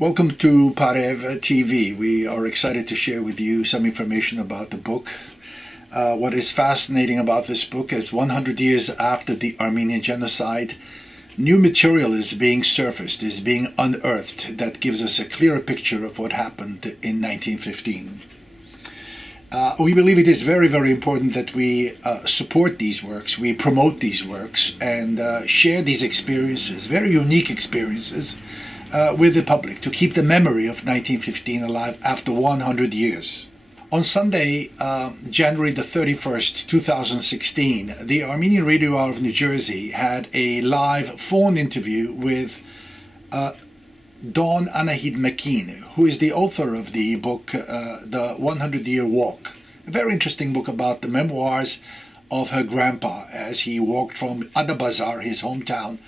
Welcome to Parev TV. We are excited to share with you some information about the book. What is fascinating about this book is 100 years after the Armenian genocide, new material is being surfaced, is being unearthed that gives us a clearer picture of what happened in 1915. We believe it is very, very important that we support these works, we promote these works, and share these experiences, very unique experiences, with the public to keep the memory of 1915 alive after 100 years. On Sunday, January the 31st, 2016, the Armenian Radio Hour of New Jersey had a live phone interview with Dawn Anahid MacKeen, who is the author of the book, The 100-Year Walk. A very interesting book about the memoirs of her grandpa as he walked from Adabazar, his hometown,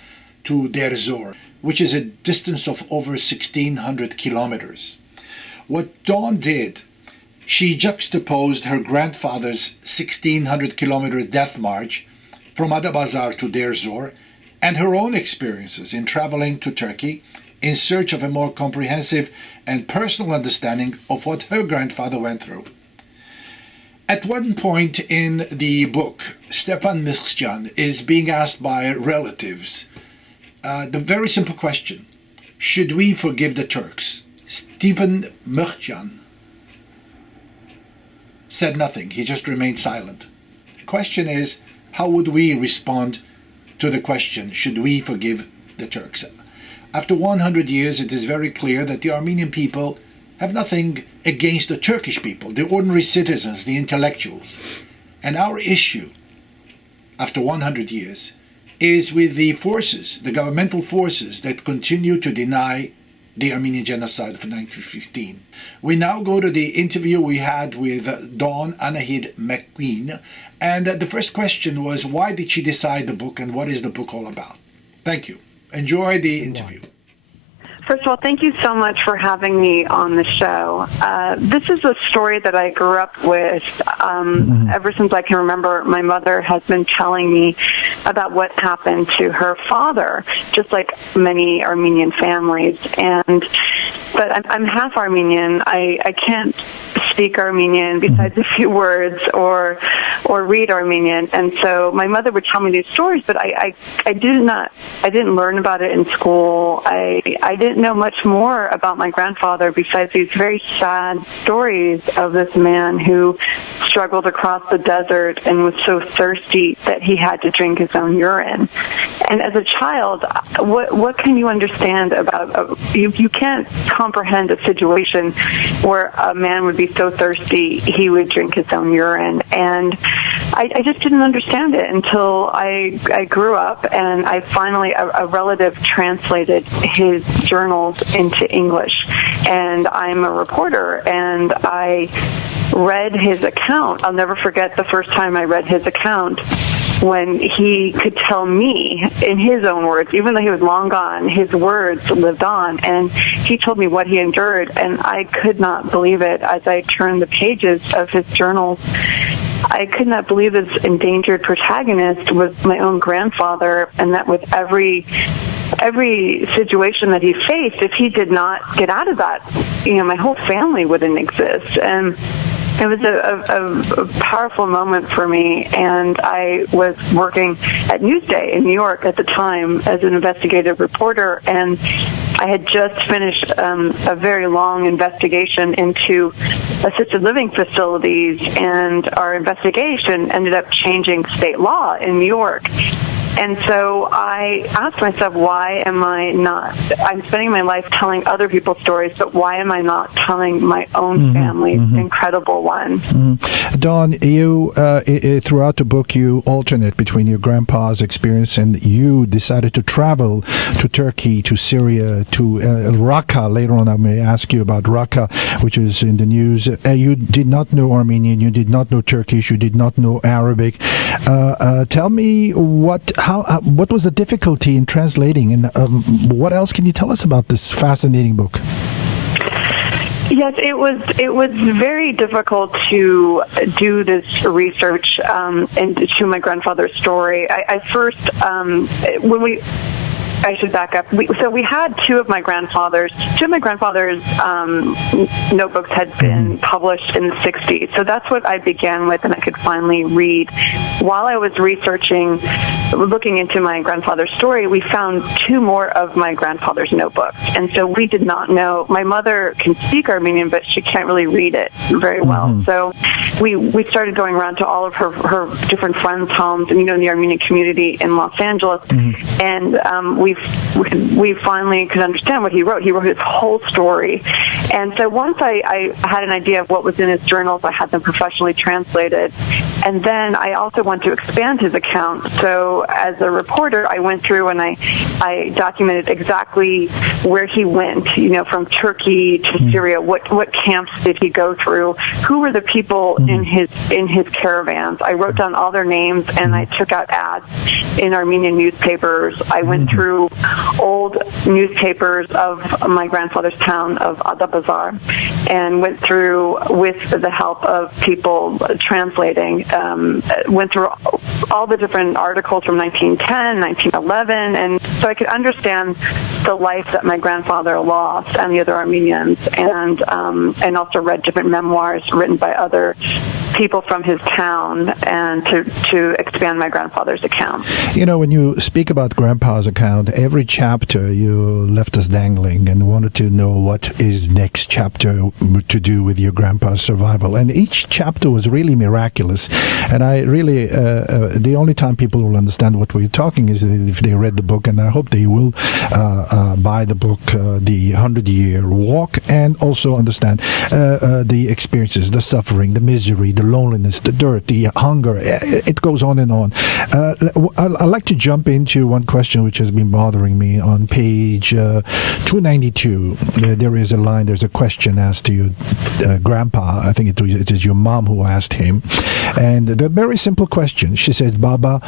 to Deir Zor, which is a distance of over 1,600 kilometers. What Dawn did, she juxtaposed her grandfather's 1,600-kilometer death march from Adabazar to Deir Zor and her own experiences in traveling to Turkey in search of a more comprehensive and personal understanding of what her grandfather went through. At one point in the book, Stefan Mkhjan is being asked by relatives the very simple question, should we forgive the Turks? Stefan Mkhjan said nothing. He just remained silent. The question is, how would we respond to the question, should we forgive the Turks? After 100 years, it is very clear that the Armenian people have nothing against the Turkish people, the ordinary citizens, the intellectuals. And our issue, after 100 years, is with the forces, the governmental forces that continue to deny the Armenian genocide of 1915. We now go to the interview we had with Dawn Anahid MacKeen, and the first question was, why did she decide the book and what is the book all about? Thank you. Enjoy the interview. First of all, thank you so much for having me on the show. This is a story that I grew up with. Ever since I can remember, my mother has been telling me about what happened to her father, just like many Armenian families. But I'm half Armenian. I can't speak Armenian besides a few words or read Armenian. And so my mother would tell me these stories, but I didn't learn about it in school. I didn't know much more about my grandfather besides these very sad stories of this man who struggled across the desert and was so thirsty that he had to drink his own urine. And as a child, what can you understand about you can't comprehend a situation where a man would be so thirsty he would drink his own urine. And I just didn't understand it until I grew up, and I finally, a relative translated his journals into English. And I'm a reporter, and I read his account. I'll never forget the first time I read his account, when he could tell me in his own words, even though he was long gone, his words lived on, and he told me what he endured, and I could not believe it. As I turned the pages of his journals, I could not believe this endangered protagonist was my own grandfather, and that with every situation that he faced, if he did not get out of that, my whole family wouldn't exist. And it was a powerful moment for me, and I was working at Newsday in New York at the time as an investigative reporter, and I had just finished a very long investigation into assisted living facilities, and our investigation ended up changing state law in New York. And so I asked myself, why am I not, I'm spending my life telling other people's stories, but why am I not telling my own family's incredible one? Dawn, you, throughout the book, you alternate between your grandpa's experience and you decided to travel to Turkey, to Syria, to Raqqa. Later on, I may ask you about Raqqa, which is in the news. You did not know Armenian, you did not know Turkish, you did not know Arabic. Tell me what was the difficulty in translating, and what else can you tell us about this fascinating book? Yes, it was very difficult to do this research into my grandfather's story. I first, when I should back up. We had two of my grandfather's notebooks had been published in the 60s. So that's what I began with, and I could finally read. While I was looking into my grandfather's story, we found two more of my grandfather's notebooks. And so we did not know. My mother can speak Armenian, but she can't really read it very well. So we started going around to all of her different friends' homes, and in the Armenian community in Los Angeles, and we finally could understand what he wrote. He wrote his whole story, and so once I had an idea of what was in his journals, I had them professionally translated, and then I also wanted to expand his account. So as a reporter, I went through and I documented exactly where he went. From Turkey to Syria, what camps did he go through? Who were the people in his caravans? I wrote down all their names, and I took out ads in Armenian newspapers. I went through old newspapers of my grandfather's town of Adabazar, and went through, with the help of people translating, went through all the different articles from 1910, 1911, and so I could understand the life that my grandfather lost and the other Armenians, and also read different memoirs written by other people from his town, and to expand my grandfather's account. When you speak about Grandpa's account, every chapter you left us dangling and wanted to know what is next chapter to do with your grandpa's survival. And each chapter was really miraculous. And I really, the only time people will understand what we're talking is if they read the book, and I hope they will buy the book, The 100-Year Walk, and also understand the experiences, the suffering, the misery, the loneliness, the dirt, the hunger. It goes on and on. I'd like to jump into one question which has been bothering me. On page 292, there is a line, there's a question asked to you, Grandpa. I think it is your mom who asked him. And the very simple question, she said, Baba,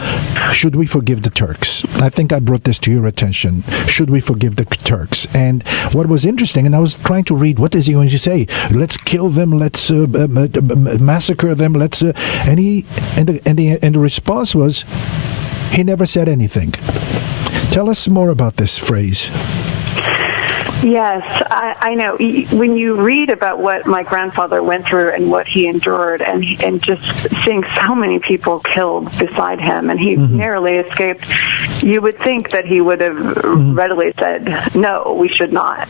should we forgive the Turks? I think I brought this to your attention. Should we forgive the Turks? And what was interesting, and I was trying to read, what is he going to say? Let's kill them, let's massacre them, let's... And the response was, he never said anything. Tell us more about this phrase. Yes, I know. When you read about what my grandfather went through and what he endured, and just seeing so many people killed beside him, and he narrowly escaped, you would think that he would have readily said, no, we should not.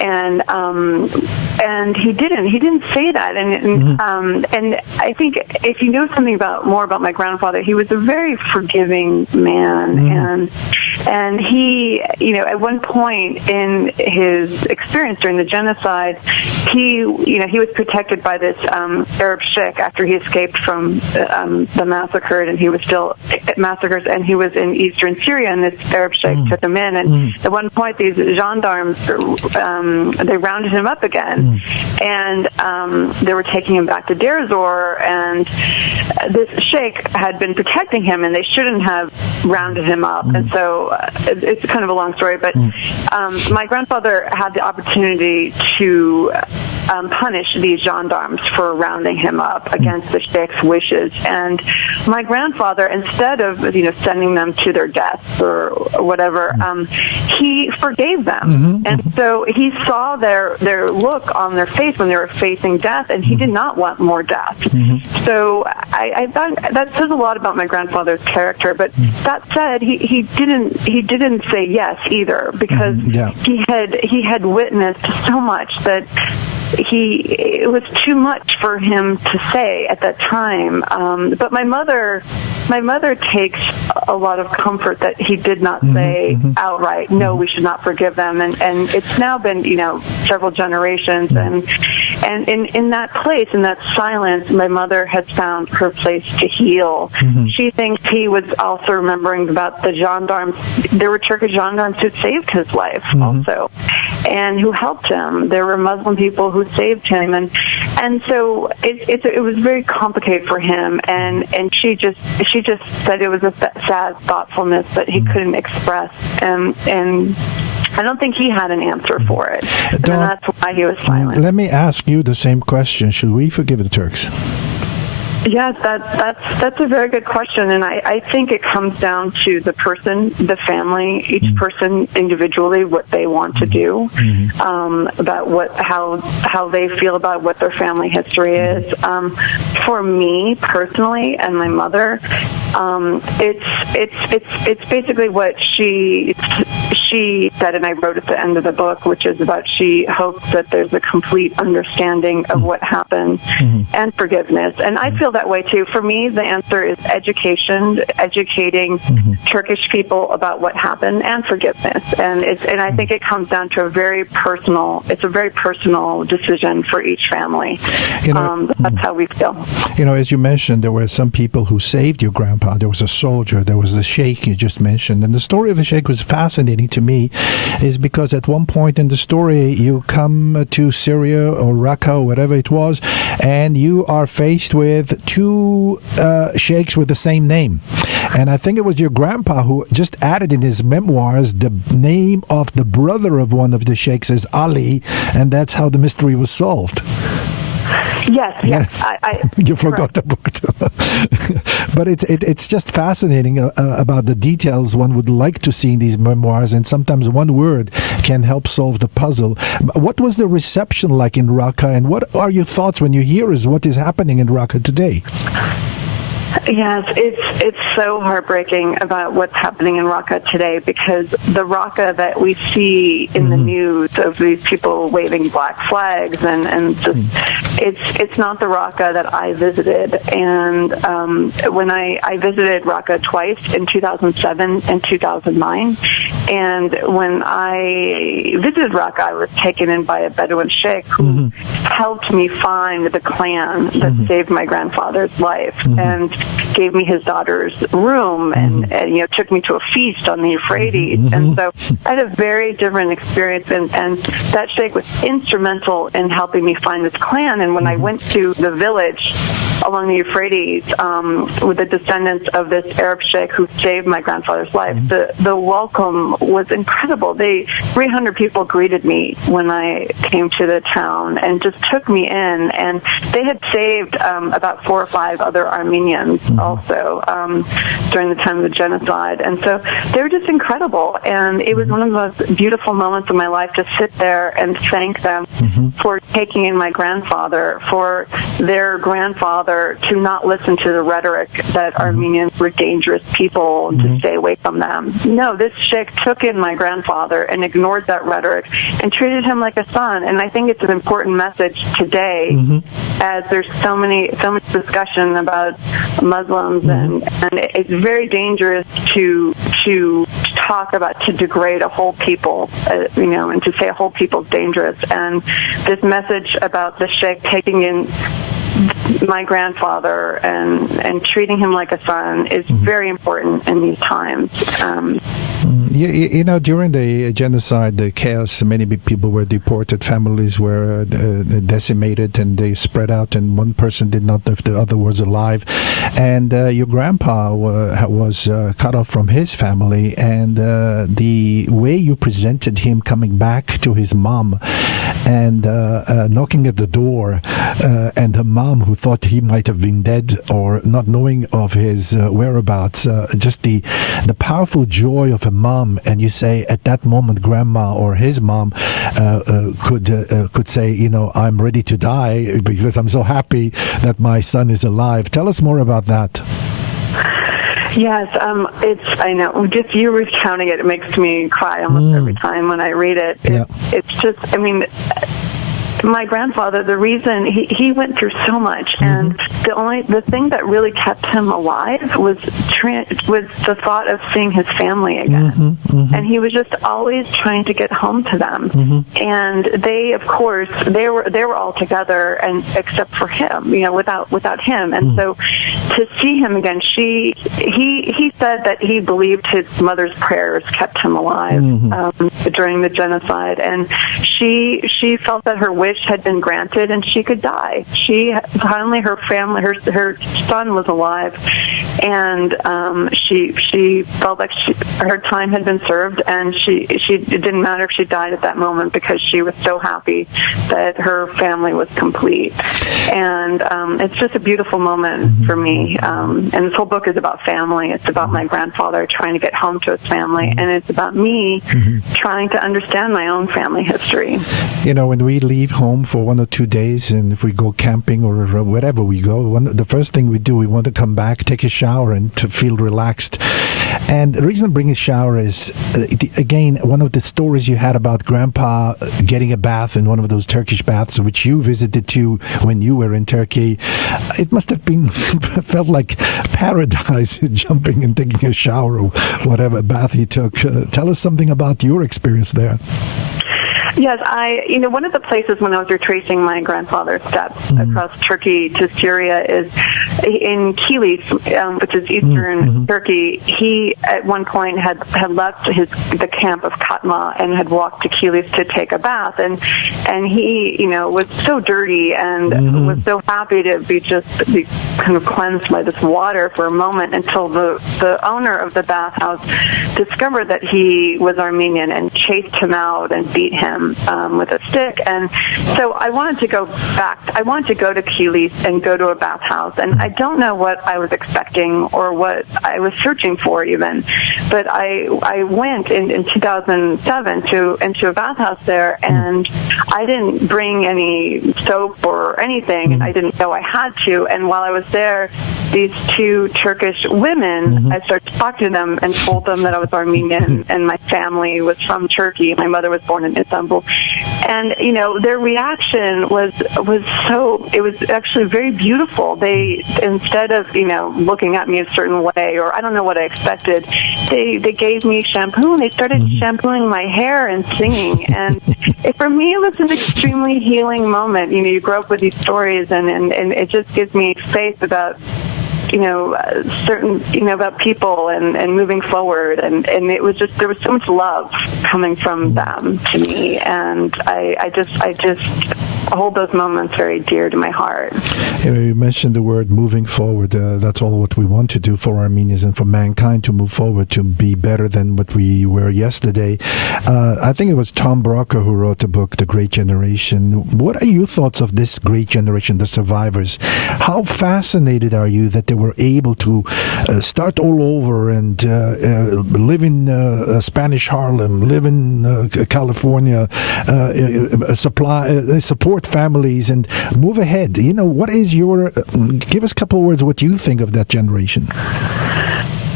And he didn't. He didn't say that. And I think if you know something more about my grandfather, he was a very forgiving man, and he, at one point in his experience during the genocide, he was protected by this Arab sheikh after he escaped from the massacres, and he was in eastern Syria, and this Arab sheikh took him in, and at one point these gendarmes they rounded him up again, and they were taking him back to Deir Zor, and this sheikh had been protecting him, and they shouldn't have rounded him up, and so it's kind of a long story, but my grandfather had the opportunity to punish these gendarmes for rounding him up against the sheikh's wishes. And my grandfather, instead of sending them to their deaths or whatever, he forgave them. And so he saw their look on their face when they were facing death, and he did not want more death. So I thought that says a lot about my grandfather's character. But that said, he didn't say yes either, because he had witnessed so much that it was too much for him to say at that time. But my mother takes a lot of comfort that he did not say outright, no, we should not forgive them. And it's now been, several generations. And in that place, in that silence, my mother has found her place to heal. She thinks he was also remembering about the gendarmes. There were Turkish gendarmes who saved his life also, and who helped him. There were Muslim people who saved him, and so it was very complicated for him. And she just said it was a sad thoughtfulness that he couldn't express, and I don't think he had an answer for it, and that's why he was silent. Let me ask you the same question: should we forgive the Turks? Yes, that's a very good question, and I think it comes down to the person, the family, each person individually, what they want to do, about how they feel about what their family history is. For me personally, and my mother, it's basically what she said, and I wrote at the end of the book, which is about she hopes that there's a complete understanding of what happened and forgiveness. And I feel that way too. For me, the answer is educating Turkish people about what happened and forgiveness. And I think it comes down to a very personal decision for each family. That's how we feel. As you mentioned, there were some people who saved your grandpa. There was a soldier. There was the sheikh you just mentioned. And the story of the sheikh was fascinating to me, is because at one point in the story, you come to Syria or Raqqa or whatever it was, and you are faced with two sheikhs with the same name. And I think it was your grandpa who just added in his memoirs the name of the brother of one of the sheikhs as Ali, and that's how the mystery was solved. Yes. You forgot the book too. But it's just fascinating about the details one would like to see in these memoirs, and sometimes one word can help solve the puzzle. What was the reception like in Raqqa, and what are your thoughts when you hear what is happening in Raqqa today? Yes, it's so heartbreaking about what's happening in Raqqa today, because the Raqqa that we see in the news of these people waving black flags and just, it's not the Raqqa that I visited. And when I visited Raqqa twice, in 2007 and 2009, and when I visited Raqqa, I was taken in by a Bedouin sheikh who helped me find the clan that saved my grandfather's life, and gave me his daughter's room, and took me to a feast on the Euphrates. And so I had a very different experience, and that sheikh was instrumental in helping me find this clan. And when I went to the village along the Euphrates with the descendants of this Arab sheikh who saved my grandfather's life, the welcome was incredible. 300 people greeted me when I came to the town and just took me in, and they had saved about 4 or 5 other Armenians also during the time of the genocide. And so they were just incredible, and it was one of the most beautiful moments of my life to sit there and thank them for taking in my grandfather, for their grandfather to not listen to the rhetoric that Armenians were dangerous people and to stay away from them. No, this sheikh took in my grandfather and ignored that rhetoric and treated him like a son. And I think it's an important message today, as there's so much discussion about Muslims, and it's very dangerous to talk about, to degrade a whole people, and to say a whole people is dangerous. And this message about the sheikh taking in my grandfather and treating him like a son is very important in these times. During the genocide, the chaos, many people were deported, families were decimated, and they spread out, and one person did not know if the other was alive. And your grandpa was cut off from his family, and the way you presented him coming back to his mom and knocking at the door, and the mom who thought he might have been dead or not knowing of his whereabouts, just the powerful joy of a mom. And you say at that moment, grandma or his mom could say, I'm ready to die because I'm so happy that my son is alive. Tell us more about that. Yes, I know. Just you recounting it makes me cry almost every time when I read it. It's just, my grandfather, the reason he went through so much, and the thing that really kept him alive was the thought of seeing his family again. And he was just always trying to get home to them. And they, of course, they were all together, and except for him, without him. And so to see him again, he said that he believed his mother's prayers kept him alive during the genocide, and she felt that her wish wish had been granted and she could die. She finally, her family, her son was alive, and she felt like her time had been served, and it didn't matter if she died at that moment because she was so happy that her family was complete. And it's just a beautiful moment for me. And this whole book is about family. It's about my grandfather trying to get home to his family, and it's about me trying to understand my own family history. You know, when we leave home for 1 or 2 days, and if we go camping or wherever we go, the first thing we do, we want to come back, take a shower, and to feel relaxed. And the reason I bring a shower is, again, one of the stories you had about Grandpa getting a bath in one of those Turkish baths, which you visited too when you were in Turkey. It must have been felt like paradise, jumping and taking a shower or whatever bath you took. Tell us something about your experience there. Yes, one of the places when I was retracing my grandfather's steps across Turkey to Syria is in Kilis, which is eastern Turkey. He, at one point, had left the camp of Katma and had walked to Kilis to take a bath, and he, was so dirty and was so happy to be kind of cleansed by this water for a moment until the owner of the bathhouse discovered that he was Armenian and chased him out and beat him with a stick. And so I wanted to go back. I wanted to go to Kilis and go to a bathhouse. And I don't know what I was expecting or what I was searching for even. But I went in 2007 into a bathhouse there, and I didn't bring any soap or anything. And I didn't know I had to. And while I was there, these two Turkish women, I started to talk to them and told them that I was Armenian and my family was from Turkey. My mother was born in Istanbul. And, their reaction was actually very beautiful. They, instead of, looking at me a certain way, or I don't know what I expected, they gave me shampoo and they started shampooing my hair and singing. And for me, it was an extremely healing moment. You grow up with these stories, and it just gives me faith about about people and moving forward, and it was just, there was so much love coming from them to me, and I just hold those moments very dear to my heart. You mentioned the word moving forward. That's all what we want to do for Armenians and for mankind, to move forward, to be better than what we were yesterday. I think it was Tom Brokaw who wrote the book, The Great Generation. What are your thoughts of this great generation, the survivors? How fascinated are you that they were able to start all over and live in Spanish Harlem, live in California, support families and move ahead? What is your, give us a couple of words what you think of that generation.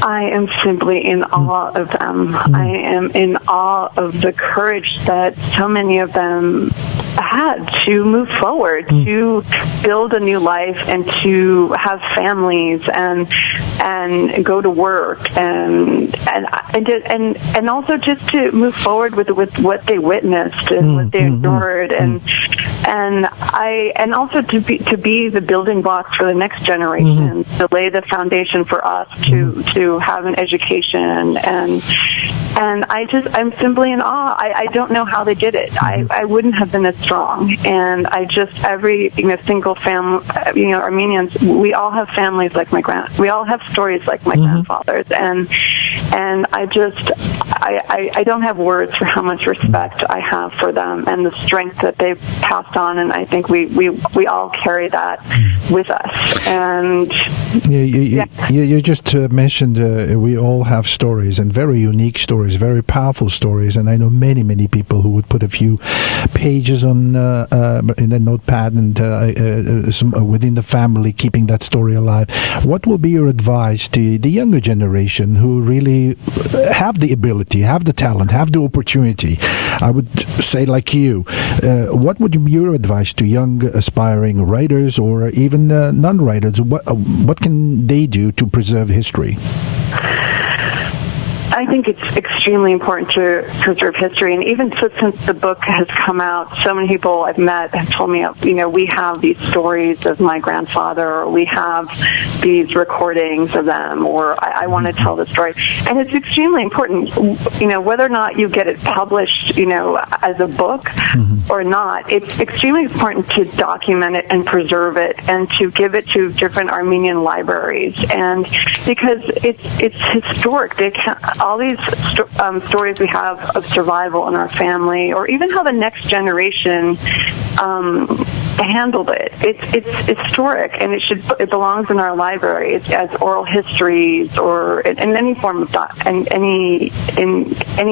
I am simply in awe of them. I am in awe of the courage that so many of them had to move forward, to build a new life, and to have families and go to work and also just to move forward with what they witnessed and what they endured, and also to be the building blocks for the next generation, to lay the foundation for us to have an education, and I'm simply in awe. I don't know how they did it. I wouldn't have been as strong. And every single family, Armenians, we all have families like we all have stories like my grandfather's, and I don't have words for how much respect I have for them and the strength that they've passed on, and I think we all carry that with us. And you just mentioned we all have stories, and very unique stories, very powerful stories, and I know many people who would put a few pages on in a notepad and within the family, keeping that story alive. What will be your advice to the younger generation who really have the ability, have the talent, have the opportunity? I would say, like you, what would be your advice to young aspiring writers or even non-writers? What can they do to preserve history? I think it's extremely important to preserve history. And even since the book has come out, so many people I've met have told me, we have these stories of my grandfather, or we have these recordings of them, or I want to tell the story. And it's extremely important, whether or not you get it published, as a book or not, it's extremely important to document it and preserve it and to give it to different Armenian libraries. And because it's historic, all these stories we have of survival in our family, or even how the next generation handled it. It's historic, and it belongs in our libraries as oral histories, or in any form of in any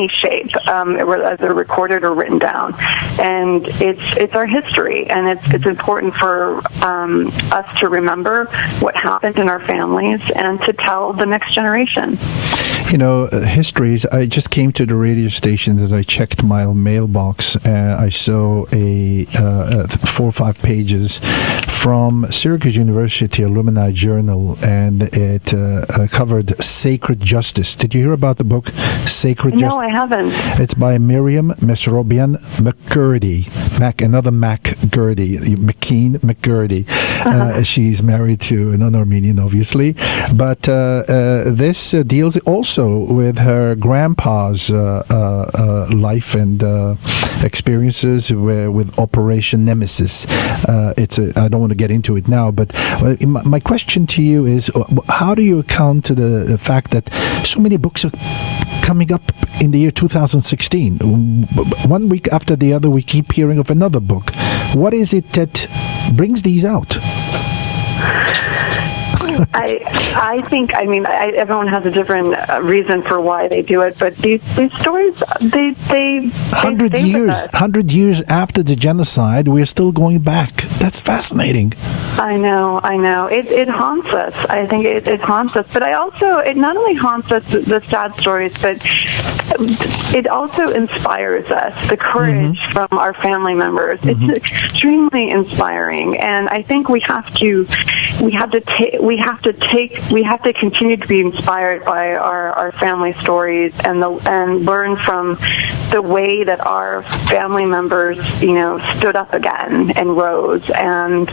shape, whether they're recorded or written down. And it's our history, and it's important for us to remember what happened in our families and to tell the next generation. Histories. I just came to the radio station as I checked my mailbox. I saw a 4 or 5 pages from Syracuse University Alumni Journal, and it covered Sacred Justice. Did you hear about the book Sacred Justice? No, I haven't. It's by Miriam Mesrobian McCurdy. Another MacKeen McCurdy. She's married to an Armenian, obviously, but this deals also with her grandpa's life and experiences with Operation Nemesis. I don't want to get into it now, but my question to you is, how do you account to the fact that so many books are coming up in the year 2016? 1 week after the other, we keep hearing of another book. What is it that brings these out? I think, everyone has a different reason for why they do it, but these stories, they 100 years after the genocide, we're still going back. That's fascinating. I know. It haunts us. I think it haunts us. But it not only haunts us, the sad stories, but it also inspires us, the courage from our family members. It's extremely inspiring. And I think we have to continue to be inspired by our family stories and learn from the way that our family members, stood up again and rose and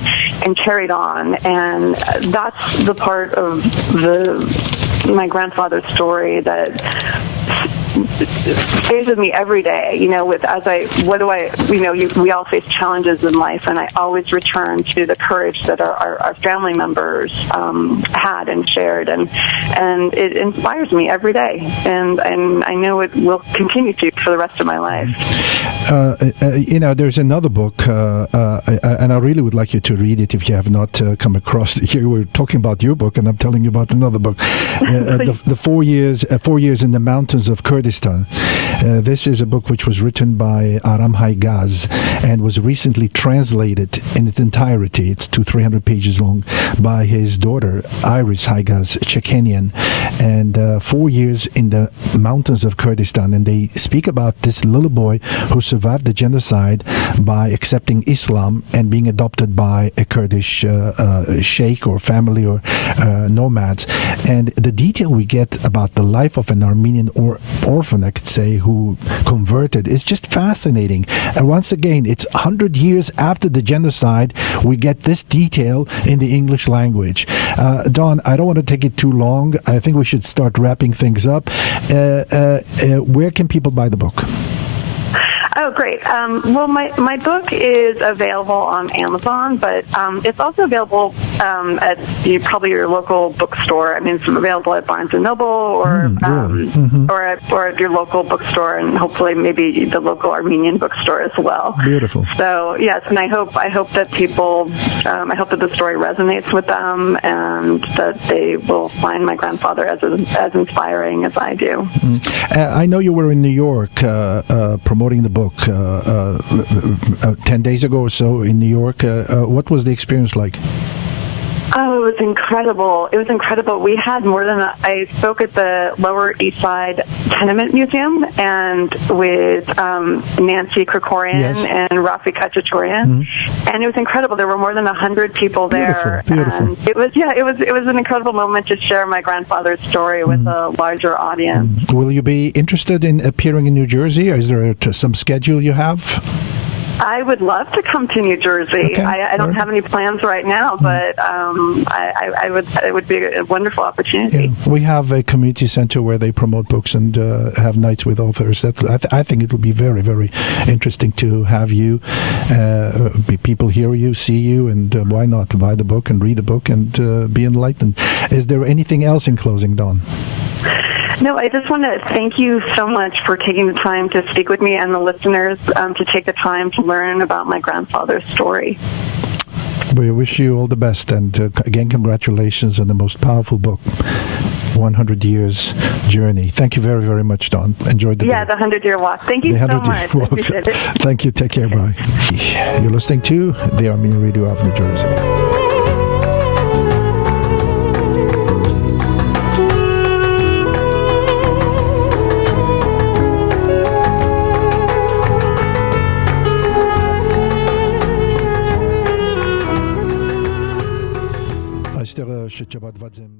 carried on. And that's the part of my grandfather's story that stays with me every day. We all face challenges in life, and I always return to the courage that our family members had and shared, and it inspires me every day, and I know it will continue to for the rest of my life. There's another book, and I really would like you to read it if you have not come across it. Here we're talking about your book, and I'm telling you about another book, the 4 years in the mountains of Kurdistan. This is a book which was written by Aram Haygaz and was recently translated in its entirety. It's 200-300 pages long by his daughter, Iris Haygaz Chekenian, and 4 years in the mountains of Kurdistan. And they speak about this little boy who survived the genocide by accepting Islam and being adopted by a Kurdish sheikh or family or nomads. And the detail we get about the life of an Armenian orphan, I could say, who converted is just fascinating. And once again, it's 100 years after the genocide, we get this detail in the English language. Dawn, I don't want to take it too long. I think we should start wrapping things up. Where can people buy the book? Oh, great. Well, my book is available on Amazon, but it's also available at probably your local bookstore. I mean, it's available at Barnes & Noble or at your local bookstore, and hopefully maybe the local Armenian bookstore as well. Beautiful. So, yes, and I hope that people, I hope that the story resonates with them and that they will find my grandfather as inspiring as I do. I know you were in New York promoting the book 10 days ago or so in New York. What was the experience like? Oh, it was incredible. It was incredible. We had more than I spoke at the Lower East Side Tenement Museum and with Nancy Krikorian and Rafi Kachachorian, and it was incredible. There were more than 100 people there. Beautiful. And it was an incredible moment to share my grandfather's story with a larger audience. Will you be interested in appearing in New Jersey? Or is there some schedule you have? I would love to come to New Jersey. Okay. I don't have any plans right now, but I would. It would be a wonderful opportunity. Yeah. We have a community center where they promote books and have nights with authors. I think it will be very, very interesting to have you. People hear you, see you, and why not buy the book and read the book and be enlightened. Is there anything else in closing, Dawn? No, I just want to thank you so much for taking the time to speak with me and the listeners to take the time to learn about my grandfather's story. We wish you all the best, and again, congratulations on the most powerful book, 100 Years Journey. Thank you very, very much, Dawn. Enjoyed the the 100-year walk. Thank you so much. I appreciate it. Thank you. Take care. Bye. You're listening to the Armenian Radio of New Jersey. Այստեղ շրջապատված եմ